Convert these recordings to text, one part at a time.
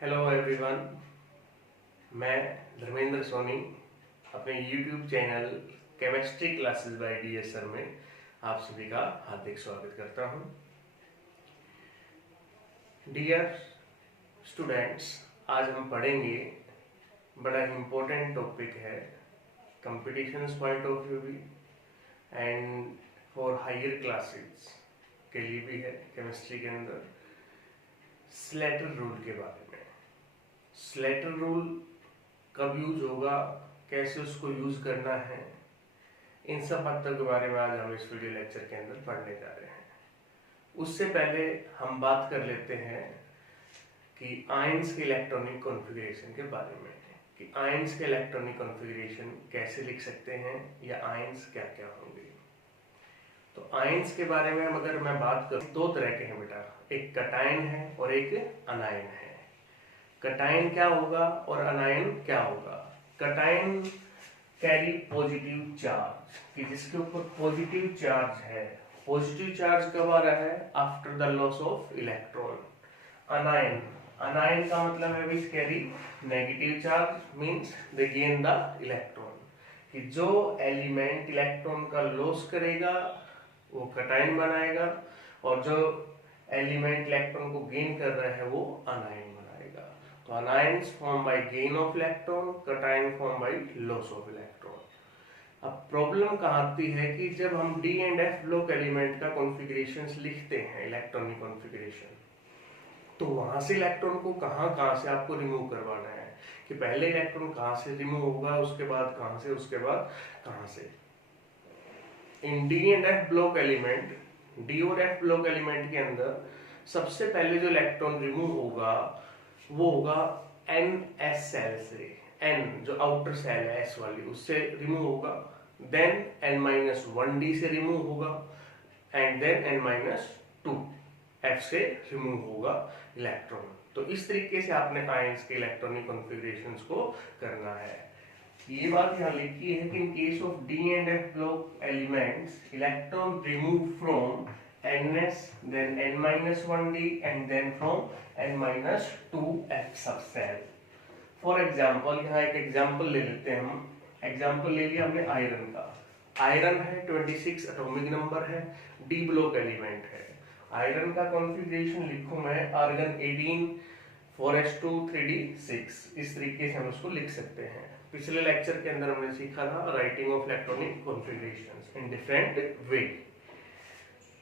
Hello everyone, मैं धर्मेंद्र सोनी अपने YouTube channel chemistry classes bye DS sir में आप सभी का हार्दिक स्वागत करता हूं। डियर स्टूडेंट्स, आज हम पढ़ेंगे, बड़ा इम्पोर्टेंट टॉपिक है, कंपटीशन पॉइंट ऑफ व्यू भी एंड फॉर हायर क्लासेस के लिए भी है। केमिस्ट्री के अंदर स्लेटर रूल के बारे में, स्लेटर रूल कब यूज होगा, कैसे उसको यूज करना है, इन सब बातों के बारे में आज हम इस वीडियो लेक्चर के अंदर पढ़ने जा रहे हैं। उससे पहले हम बात कर लेते हैं कि आयंस के इलेक्ट्रॉनिक कॉन्फ़िगरेशन के बारे में, कि आयंस के इलेक्ट्रॉनिक कॉन्फ़िगरेशन कैसे लिख सकते हैं या आयंस क्या क्या होंगे। तो आयंस के बारे में अगर मैं बात करूं, दो तरह के हैं बेटा, एक कैटायन है और एक अनायन है। कैटायन क्या होगा और अनायन क्या होगा। कैटायन कैरी पॉजिटिव चार्ज, कि जिसके ऊपर पॉजिटिव चार्ज है। पॉजिटिव चार्ज कब आ रहा है? After the loss of electron. अनायन, अनायन का मतलब है which carry negative charge, means they gain the electron. कि जो एलिमेंट इलेक्ट्रॉन का लॉस करेगा वो कैटायन बनाएगा, और जो एलिमेंट इलेक्ट्रॉन को गेन कर रहा है वो अनायन बनाएगा। तो anions form by gain of electron, cation form by loss of electron. अब प्रॉब्लम कहाँ आती है कि जब हम D and F block element का कॉन्फ़िगरेशंस लिखते हैं, इलेक्ट्रॉनिक कॉन्फ़िगरेशन, तो वहां से इलेक्ट्रॉन को कहाँ से आपको रिमूव करवाना है, कि पहले इलेक्ट्रॉन कहाँ से रिमूव होगा, उसके बाद कहाँ से, उसके बाद कहाँ से। In D and F block element, D और एफ ब्लॉक एलिमेंट के अंदर सबसे पहले जो इलेक्ट्रॉन रिमूव होगा वो होगा एन एस सेल से। एन जो आउटर सेल है एस वाली, उससे रिमूव होगा। Then n minus one d से रिमूव होगा, and then n minus two f से रिमूव होगा इलेक्ट्रॉन। तो इस तरीके से आपने आयंस के इलेक्ट्रॉनिक कॉन्फ़िगरेशंस को करना है। ये बात यहाँ लिखी है कि in case of D and F block elements, electron remove from ns then n-1d and then from n-2f subcell। For example, यहाँ एक एग्जाम्पल ले लेते हैं हम। एग्जाम्पल ले लिया हमने आयरन का। आयरन है 26 एटॉमिक नंबर है, डी ब्लॉक एलिमेंट है। आयरन का कॉन्फ़िगरेशन लिखूं मैं आर्गन 18 4s2 3d6, इस तरीके से हम उसको लिख सकते हैं। पिछले लेक्चर के अंदर हमने सीखा था writing of electronic configurations in different way.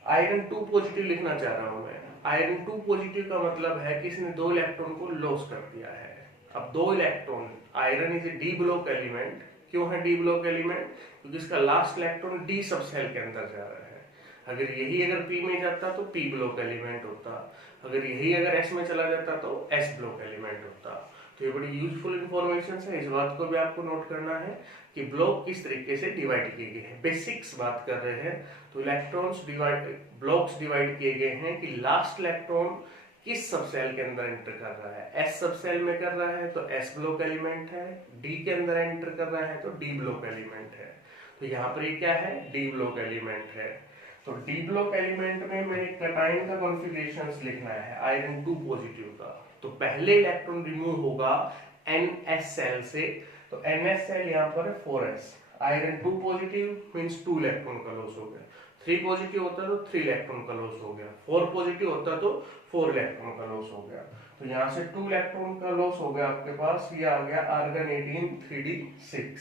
Iron 2 positive लिखना चाह रहा हूं मैं। आयरन 2 पॉजिटिव का मतलब है कि इसने दो इलेक्ट्रॉन को लॉस कर दिया है। अब दो electron, iron is A D block element. क्यों है डी ब्लॉक एलिमेंट? क्योंकि इसका लास्ट इलेक्ट्रॉन डी सब सेल के अंदर जा रहा है। अगर पी में जाता तो पी ब्लॉक एलिमेंट होता, अगर एस में चला जाता तो एस ब्लॉक एलिमेंट होता। तो ये बड़ी यूजफुल इंफॉर्मेशन है, इस बात को भी आपको नोट करना है कि ब्लॉक किस तरीके से डिवाइड किए गए हैं। बेसिक्स बात कर रहे हैं तो इलेक्ट्रॉन्स डिवाइड, ब्लॉक्स डिवाइड किए गए हैं कि लास्ट इलेक्ट्रॉन किस सब सेल के अंदर एंटर कर रहा है। एस सब सेल में कर रहा है तो एस ब्लॉक एलिमेंट है, डी के अंदर एंटर कर रहा है तो डी ब्लॉक एलिमेंट है। तो यहाँ पर ये क्या है? डी ब्लॉक एलिमेंट है। तो डी ब्लॉक एलिमेंट में मेरे कैटायन का कॉन्फ़िगरेशंस लिखना है आयरन 2 पॉजिटिव का। तो पहले इलेक्ट्रॉन रिमूव होगा NS सेल से, तो NS सेल यहाँ पर है 4s। Iron 2 positive means 2 electron का लॉस हो गया। 3 पॉजिटिव होता तो 3 इलेक्ट्रॉन का लॉस हो गया। 4 पॉजिटिव होता तो 4 इलेक्ट्रॉन का लॉस हो गया। तो यहाँ से 2 इलेक्ट्रॉन का लॉस हो गया आपके पास, ये आ गया आर्गन 18 3d6।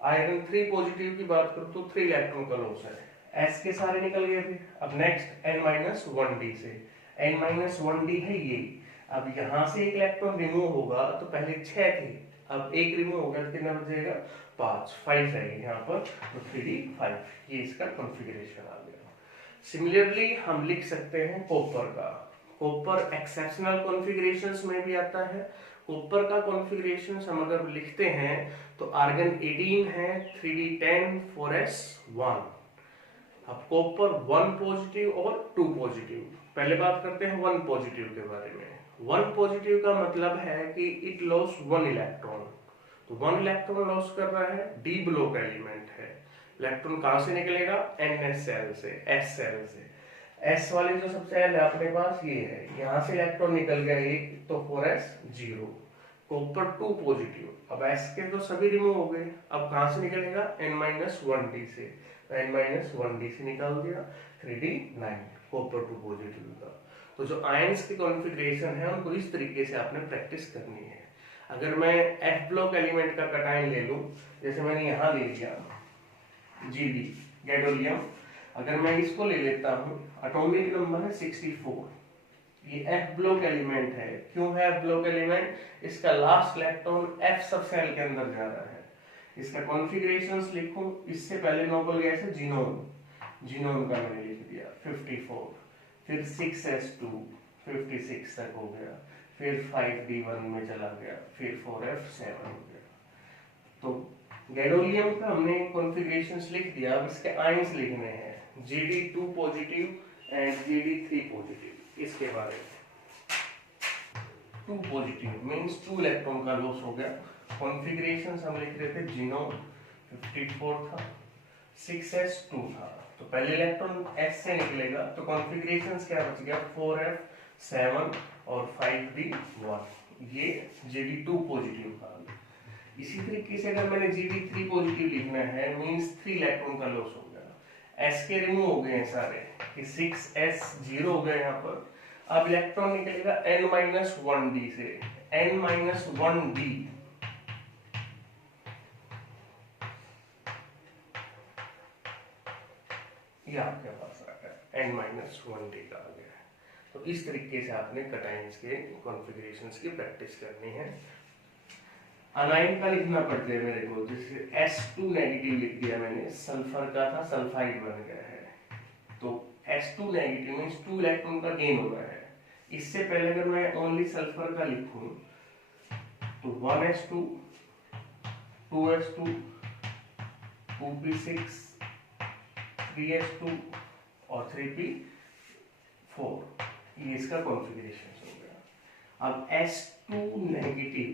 आयरन 3 पॉजिटिव की बात करूं तो 3 इलेक्ट्रॉन का लॉस है। S के सारे निकल गए थे। अब नेक्स्ट n-1d से, n-1d है ये। अब यहाँ से एक इलेक्ट्रॉन रिमूव होगा तो पहले 6 थे, अब एक रिमूव हो गया तो कितना बचेगा? 5 रहेगी यहाँ पर, तो 3d5। ये इसका कॉन्फ़िगरेशन आ गया। सिमिलरली हम लिख सकते हैं कॉपर का। कॉपर एक्सेप्शनल कॉन्फ़िगरेशंस में भी आता है। कॉपर का कॉन्फ़िगरेशंस हम अगर लिखते हैं तो आर्गन 18 है 3d10 4s1। अब कॉपर 1 पॉजिटिव और 2 पॉजिटिव। पहले बात करते हैं 1 पॉजिटिव के बारे में। 1 पॉजिटिव का मतलब है कि इट लॉस 1 इलेक्ट्रॉन। तो 1 इलेक्ट्रॉन लॉस कर रहा है, डी ब्लॉक एलिमेंट है। इलेक्ट्रॉन कहां से निकलेगा? NS सेल से, S सेल से। एस वाली जो सबसे पहले अपने पास ये है, यहाँ से इलेक्ट्रॉन निकल गया एक, तो 4s 0, कॉपर 2 पॉजिटिव। अब s के तो सभी रिमूव हो गए, अब कहाँ से निकलेगा, n-1d से, n-1d से निकाल दिया, 3d 9, कॉपर 2 पॉजिटिव का। तो जो आयंस की कॉन्फ़िगरेशन है उनको इस तरीके से आपने प्रैक्टिस करनी है। अगर मैं एफ ब्लॉक एलिमेंट का कटायन ले लूं, जैसे मैंने यहाँ ले लिया Gd गैडोलियम, अगर मैं इसको ले लेता हूँ, एटॉमिक नंबर है 64, ये एफ ब्लॉक एलिमेंट है। क्यों है एफ ब्लॉक एलिमेंट, इसका लास्ट इलेक्ट्रॉन एफ सब सेल के अंदर जा रहा है। इसका कॉन्फ़िगरेशंस लिखूं, इससे पहले नोबल गैस है जीनोन, जीनोन का मैंने लिख दिया 54, फिर 6s2 56 तक हो गया, फिर 5d1 में चला गया, फिर 4f7 हो गया। तो गैडोलियम का हमने कॉन्फ़िगरेशंस लिख दिया। अब इसके आयंस लिखने हैं, Gd2 positive and Gd3 positive. इसके बारे में 2 पॉजिटिव मींस 2 इलेक्ट्रॉन का लॉस हो गया। कॉन्फ़िगरेशंस हम लिख रहे थे, जीनोन 54 था, 6s2 था, तो पहले इलेक्ट्रॉन s से निकलेगा, तो कॉन्फ़िगरेशंस क्या बच गया, 4f7 और 5d1, ये Gd2 पॉजिटिव था। इसी तरीके से अगर मैंने Gd3 पॉजिटिव लिखना है, मींस 3 इलेक्ट्रॉन का लॉस हो गया, s के रिमूव हो गए हैं सारे, कि 6s 0 हो गए यहाँ पर। अब इलेक्ट्रॉन निकलेगा n-1d से, n-1d ये आपके पास आ गया, n-1d का आ गया। तो इस तरीके से आपने कटायंस के कॉन्फ़िगरेशंस की प्रैक्टिस करनी है। अनाइन का लिखना पड़ता है मेरे को, जैसे S2 नेगेटिव लिख दिया मैंने, सल्फर का था, सल्फाइड बन गया है, तो S2 नेगेटिव मींस 2 इलेक्ट्रॉन का गेन हो रहा है। इससे पहले अगर मैं ओनली सल्फर का लिखूं, तो 1s2 2s2 2p6 3s2 और 3p4, ये इसका कॉन्फ़िगरेशन हो गया। अब S2 negative,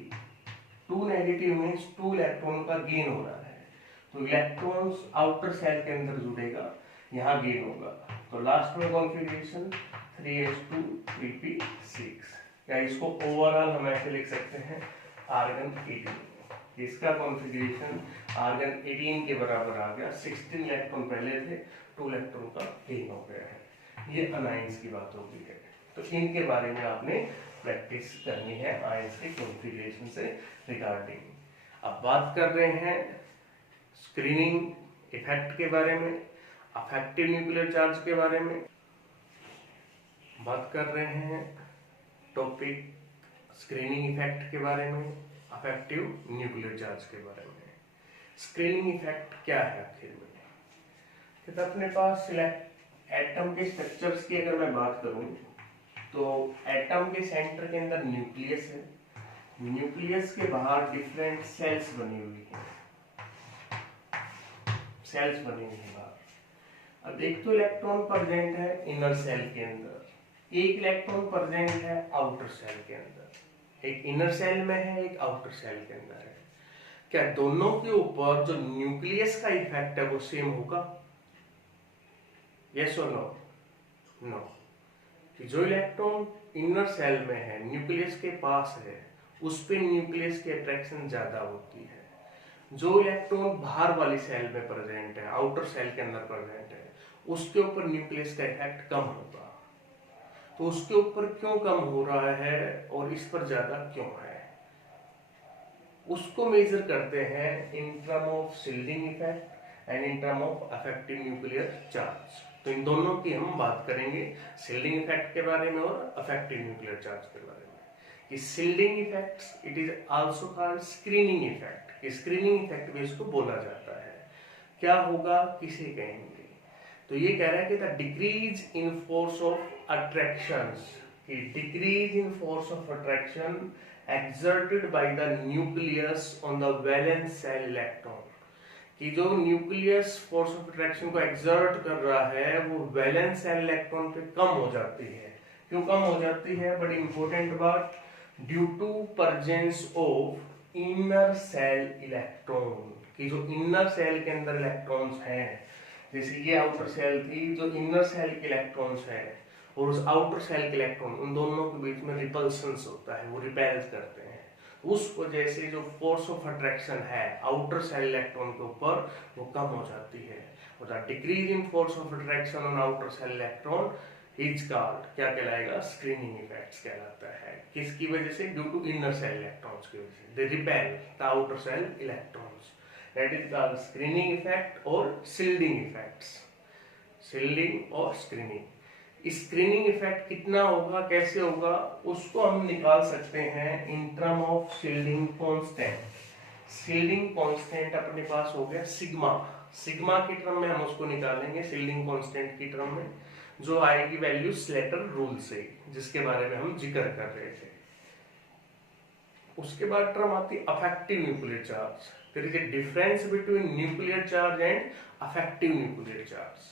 2 negative means 2 electron का गेन हो रहा है, तो इलेक्ट्रॉन्स आउटर सेल के अंदर जुड़ेगा, यहाँ गेन होगा, तो लास्ट में कॉन्फ़िगरेशन 3s2 3p6, या इसको ओवरऑल हम ऐसे लिख सकते हैं, आर्गन 18, इसका कॉन्फ़िगरेशन आर्गन 18 के बराबर आ गया। 16 इलेक्ट्रॉन पहले थे, 2 इलेक्ट्रॉन का गेन हो गया है। ये अनाइंस की बात होती है, तो इनके बारे में आपने प्रैक्टिस करनी है आयंस के कॉन्फ़िगरेशन से रिगार्डिंग। अब बात कर रहे हैं स्क्रीनिंग इफेक्ट के बारे में, अफेक्टिव न्यूक्लियर चार्ज के बारे में बात कर रहे हैं, टॉपिक स्क्रीनिंग इफेक्ट के बारे में, अफेक्टिव न्यूक्लियर चार्ज के बारे में। स्क्रीनिंग इफेक्ट क्या है आखिर में, तो अपने पास एटम के स्ट्रक्चर्स की अगर मैं बात करूं, तो एटम के सेंटर के अंदर न्यूक्लियस है, न्यूक्लियस के बाहर डिफरेंट सेल्स बनी हुई है, सेल्स बनी हुई है बाहर। अब एक तो इलेक्ट्रॉन प्रेजेंट है इनर सेल के अंदर, एक इलेक्ट्रॉन प्रेजेंट है आउटर सेल के अंदर, एक इनर सेल में है, एक आउटर सेल के अंदर है। क्या दोनों के ऊपर जो न्यूक्लियस का इफेक्ट है वो सेम होगा, यस और नो? नो। कि जो इलेक्ट्रॉन इनर सेल में है, न्यूक्लियस के पास है, उस पे न्यूक्लियस की अट्रैक्शन ज्यादा होती है। जो इलेक्ट्रॉन बाहर वाली सेल में प्रेजेंट है, आउटर सेल के अंदर प्रेजेंट है, उसके ऊपर न्यूक्लियस का इफेक्ट कम होगा। तो उसके ऊपर क्यों कम हो रहा है और इस पर ज्यादा क्यों है, उसको मेजर करते हैं in term of shielding effect and in term of affective nuclear charge. तो इन दोनों की हम बात करेंगे, शिल्डिंग इफेक्ट के बारे में और अफेक्टिव न्यूक्लियर चार्ज के बारे में। कि shielding effect it is also called screening effect, screening effect भी इसको बोला जाता है। क्या होगा, किसे कहेंगे, तो ये कह रहा है कि the decrease in force of attractions, कि decrease in force of attraction exerted by the nucleus on the valence cell electron, कि जो न्यूक्लियस फोर्स ऑफ अट्रैक्शन को एक्सर्ट कर रहा है वो वैलेंस सेल इलेक्ट्रॉन पे कम हो जाती है। क्यों कम हो जाती है, बड़ी इंपॉर्टेंट बात, due to presence of inner shell electron, कि जो इनर सेल के अंदर इलेक्ट्रॉन्स हैं, जैसे ये आउटर सेल थी, जो इनर सेल के इलेक्ट्रॉन्स है और उस आउटर सेल के इलेक्ट्रॉन, उन दोनों के बीच में रिपल्सन्स होता है, वो रिपेल्स करते हैं। उस वजह से जो फोर्स ऑफ अट्रैक्शन है आउटर सेल इलेक्ट्रॉन के ऊपर वो कम हो जाती है। और the decrease in force of attraction on outer shell electron is called, क्या कहलाएगा, स्क्रीनिंग इफेक्ट्स कहलाता है। किसकी वजह से? Due to inner shell electrons की वजह से, they repel the outer shell electrons, that is called screening effect और शिल्डिंग इफेक्ट्स। शिल्डिंग और स्क्रीनिंग। स्क्रीनिंग इफेक्ट कितना होगा, कैसे होगा, उसको हम निकाल सकते हैं in term of shielding constant. Shielding constant अपने पास हो गया सिग्मा, सिग्मा की टर्म में हम उसको निकालेंगे शिल्डिंग कांस्टेंट की टर्म में, जो आएगी वैल्यू स्लेटर रूल से, जिसके बारे में हम जिक्र कर रहे थे। उसके बाद टर्म आती है effective nuclear charge. There is a difference between nuclear charge and effective nuclear charge.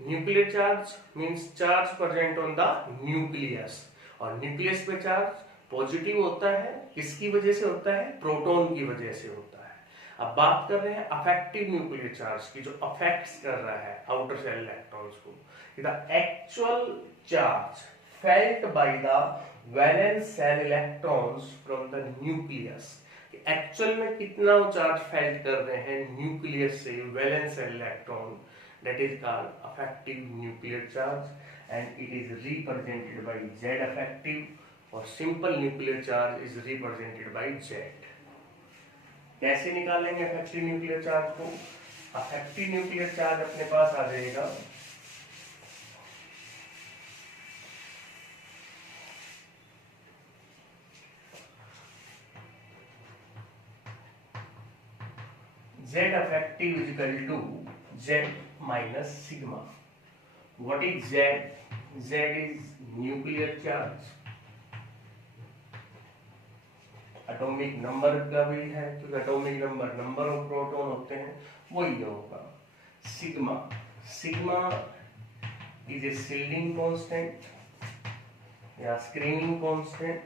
Nuclear charge means charge present on the nucleus, और न्यूक्लियस पे चार्ज पॉजिटिव होता है, किसकी वजह से होता है, प्रोटॉन की वजह से होता है। अब बात कर रहे हैं अफेक्टिव न्यूक्लियर चार्ज की, जो अफेक्ट्स कर रहा है आउटर सेल इलेक्ट्रॉन्स को। The actual charge felt by the valence shell electrons from the nucleus. Actual में कितना चार्ज फेल्ट कर रहे हैं न्यूक्लियस से valence shell electron, that is called effective nuclear charge, and it is represented by Z effective और simple nuclear charge is represented by Z। कैसे निकालेंगे effective nuclear charge को? effective nuclear charge अपने पास आ जाएगा Z effective is equal to Z minus sigma. What is Z? Z is nuclear charge, atomic number का भी है, क्योंकि atomic number number of proton होते हैं, वही होगा sigma. Sigma is a shielding constant या screening constant,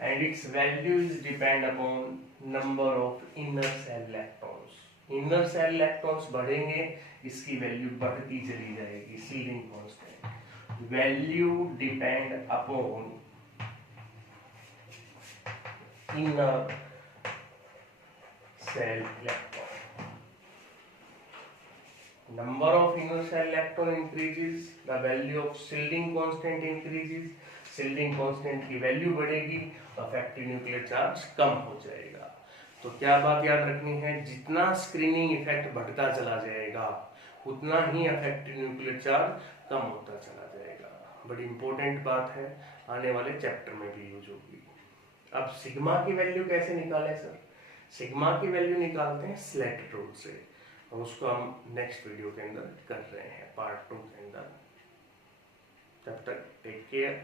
and its value is depend upon number of inner shell electrons. Inner shell electrons बढ़ेंगे, इसकी वैल्यू बढ़ती चली जाएगी। Shielding constant value depend upon inner shell electron. Number of inner shell electron increases, the value of shielding constant increases. Shielding constant की value बढ़ेगी, affective nuclear charge कम हो जाएगा। तो क्या बात याद रखनी है, जितना स्क्रीनिंग इफेक्ट बढ़ता चला जाएगा उतना ही अफेक्टिव न्यूक्लियर चार्ज कम होता चला जाएगा। बड़ी इंपॉर्टेंट बात है, आने वाले चैप्टर में भी यूज होगी। अब सिग्मा की वैल्यू कैसे निकालें सर? सिग्मा की वैल्यू निकालते हैं स्लेटर रूल से, और उसको हम नेक्स्ट वीडियो के अंदर कर रहे हैं, पार्ट 2 के अंदर। तब तक टेक केयर।